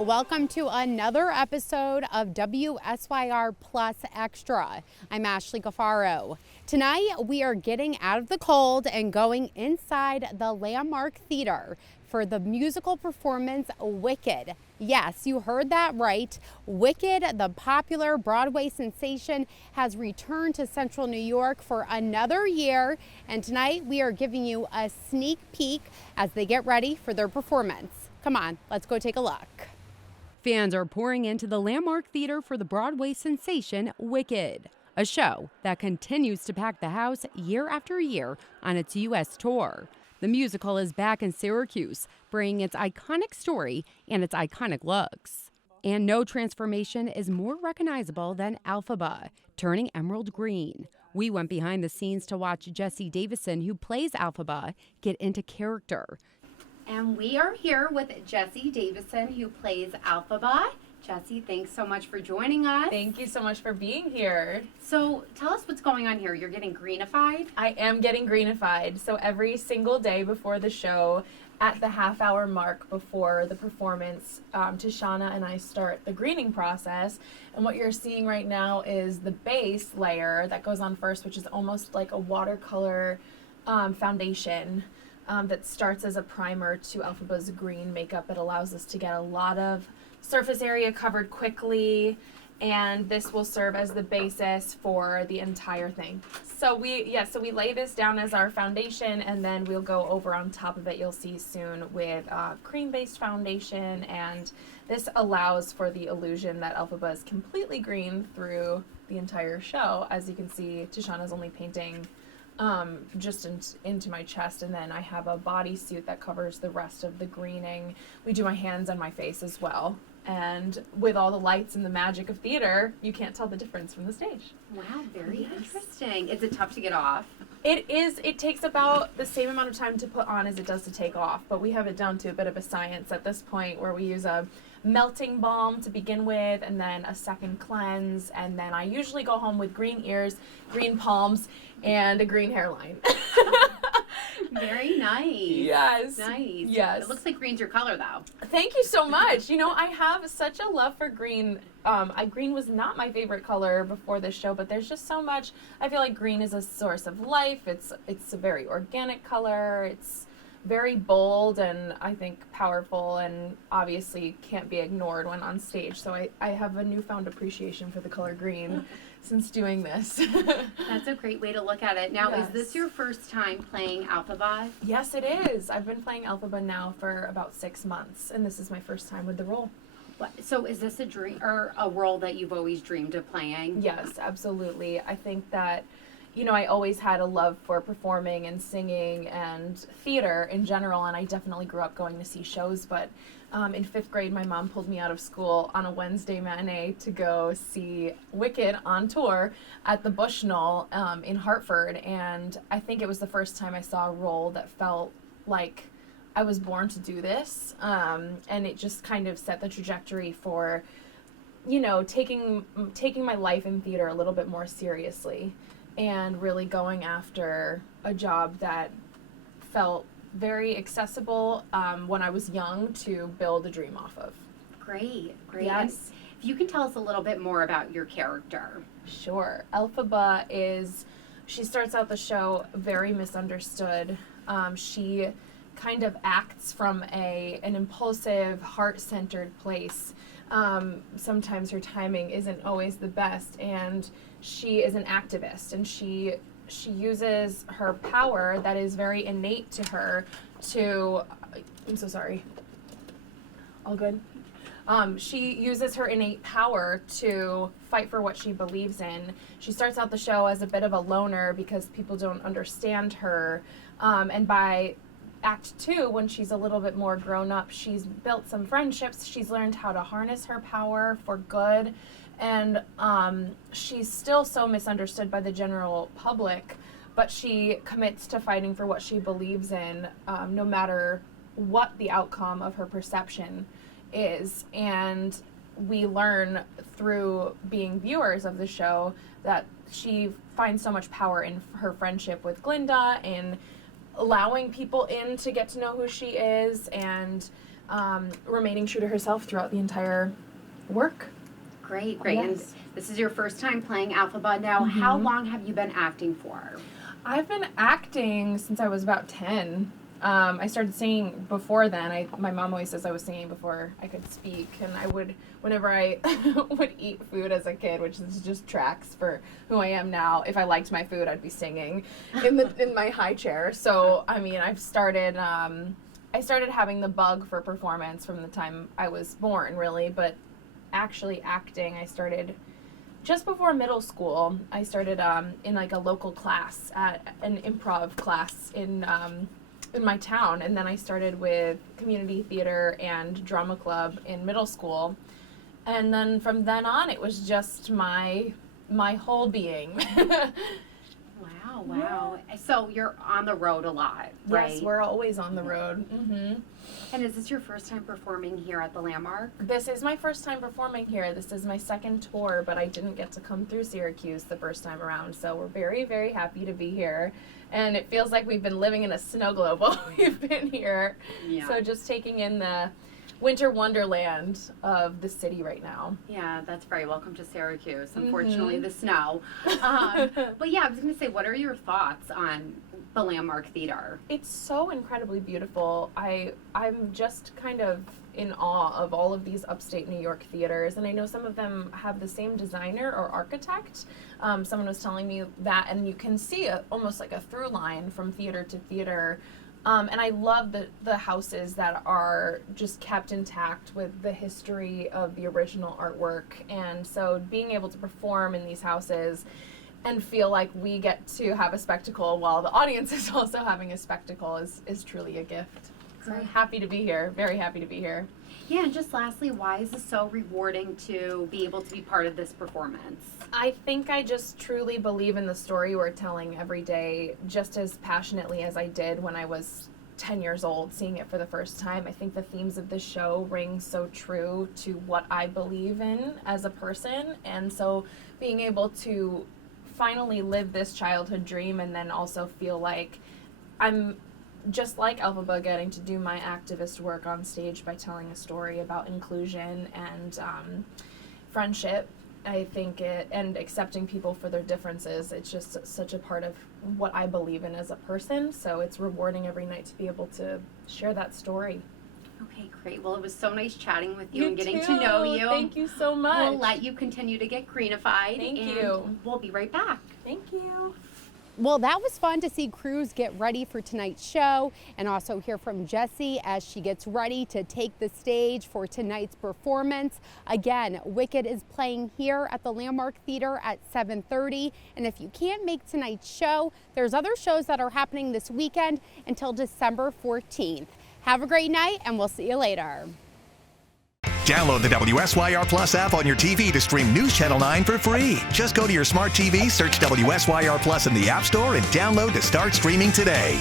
welcome to another episode of WSYR Plus Extra. I'm Ashley Gaffaro. Tonight we are getting out of the cold and going inside the Landmark Theater for the musical performance Wicked. Yes, you heard that right. Wicked, the popular Broadway sensation, has returned to Central New York for another year, and tonight we are giving you a sneak peek as they get ready for their performance. Come on, let's go take a look. Fans are pouring into the Landmark Theater for the Broadway sensation Wicked, a show that continues to pack the house year after year on its U.S. tour. The musical is back in Syracuse, bringing its iconic story and its iconic looks. And no transformation is more recognizable than Elphaba, turning emerald green. We went behind the scenes to watch Jessie Davison, who plays Elphaba, get into character. And we are here with Jessie Davison, who plays Elphaba. Jessie, thanks so much for joining us. Thank you so much for being here. So tell us what's going on here. You're getting greenified? I am getting greenified. So every single day before the show, at the half-hour mark before the performance, Tashana and I start the greening process. And what you're seeing right now is the base layer that goes on first, which is almost like a watercolor foundation. That starts as a primer to Elphaba's green makeup. It allows us to get a lot of surface area covered quickly, and this will serve as the basis for the entire thing. So we lay this down as our foundation, and then we'll go over on top of it, you'll see soon, with cream-based foundation, and this allows for the illusion that Elphaba is completely green through the entire show. As you can see, Tashana's only painting just into my chest, and then I have a bodysuit that covers the rest of the greening. We do my hands and my face as well, and with all the lights and the magic of theater, you can't tell the difference from the stage. Wow, very interesting. Is it tough to get off? It is. It takes about the same amount of time to put on as it does to take off, but we have it down to a bit of a science at this point, where we use a melting balm to begin with, and then a second cleanse, and then I usually go home with green ears, green palms, and a green hairline. Very nice. Yes. Nice. Yes. It looks like green's your color, though. Thank you so much. You know, I have such a love for green. Green was not my favorite color before this show, but there's just so much. I feel like green is a source of life. It's a very organic color. It's very bold and I think powerful, and obviously can't be ignored when on stage. So I have a newfound appreciation for the color green since doing this. That's a great way to look at it. Now, Yes. Is this your first time playing Elphaba? Yes, it is. I've been playing Elphaba now for about 6 months, and this is my first time with the role. So is this a dream or a role that you've always dreamed of playing? Yes, absolutely. I think that, you know, I always had a love for performing and singing and theater in general, and I definitely grew up going to see shows, but in 5th grade, my mom pulled me out of school on a Wednesday matinee to go see Wicked on tour at the Bushnell in Hartford, and I think it was the first time I saw a role that felt like I was born to do this, and it just kind of set the trajectory for, you know, taking my life in theater a little bit more seriously, and really going after a job that felt very accessible when I was young to build a dream off of. Great. Yes. And if you can tell us a little bit more about your character. Sure. Elphaba she starts out the show very misunderstood. She kind of acts from an impulsive, heart-centered place. Sometimes her timing isn't always the best, and she is an activist, and she uses her power that is very innate to her to, I'm so sorry. All good? She uses her innate power to fight for what she believes in. She starts out the show as a bit of a loner because people don't understand her, and by Act 2, when she's a little bit more grown up, she's built some friendships. She's learned how to harness her power for good, and she's still so misunderstood by the general public, but she commits to fighting for what she believes in, no matter what the outcome of her perception is. And we learn through being viewers of the show that she finds so much power in her friendship with Glinda, and allowing people in to get to know who she is, and remaining true to herself throughout the entire work. Great. Yes. And this is your first time playing Alphaba. Now, how long have you been acting for? I've been acting since I was about 10. I started singing before then. My mom always says I was singing before I could speak, and I would, whenever I would eat food as a kid, which is just tracks for who I am now. If I liked my food, I'd be singing in my high chair. So I mean, I started having the bug for performance from the time I was born, really. But actually acting, I started just before middle school. I started in like a local class, at an improv class in my town, and then I started with community theater and drama club in middle school, and then from then on it was just my whole being. Wow. So you're on the road a lot, right? Yes, we're always on the road. And is this your first time performing here at the Landmark? This is my first time performing here. This is my second tour, but I didn't get to come through Syracuse the first time around, so we're very, very happy to be here. And it feels like we've been living in a snow globe while we've been here. Yeah. So just taking in the winter wonderland of the city right now. Yeah, that's right. Welcome to Syracuse. Unfortunately, the snow. But yeah, I was going to say, what are your thoughts on the Landmark Theater? It's so incredibly beautiful. I'm just kind of in awe of all of these upstate New York theaters, and I know some of them have the same designer or architect. Someone was telling me that, and you can see almost like a through line from theater to theater. And I love the houses that are just kept intact with the history of the original artwork. And so being able to perform in these houses and feel like we get to have a spectacle while the audience is also having a spectacle is truly a gift. So I'm happy to be here, very happy to be here. Yeah, and just lastly, why is it so rewarding to be able to be part of this performance? I think I just truly believe in the story we're telling every day just as passionately as I did when I was 10 years old seeing it for the first time. I think the themes of this show ring so true to what I believe in as a person, and so being able to finally live this childhood dream and then also feel like I'm just like Alphaba, getting to do my activist work on stage by telling a story about inclusion and friendship. I think and accepting people for their differences, it's just such a part of what I believe in as a person. So it's rewarding every night to be able to share that story. Okay, great. Well, it was so nice chatting with you and getting to know you. Thank you so much. We'll let you continue to get greenified. Thank you. We'll be right back. Thank you. Well, that was fun to see Cruz get ready for tonight's show and also hear from Jessie as she gets ready to take the stage for tonight's performance. Again, Wicked is playing here at the Landmark Theater at 7:30. And if you can't make tonight's show, there's other shows that are happening this weekend until December 14th. Have a great night, and we'll see you later. Download the WSYR Plus app on your TV to stream News Channel 9 for free. Just go to your smart TV, search WSYR Plus in the App Store, and download to start streaming today.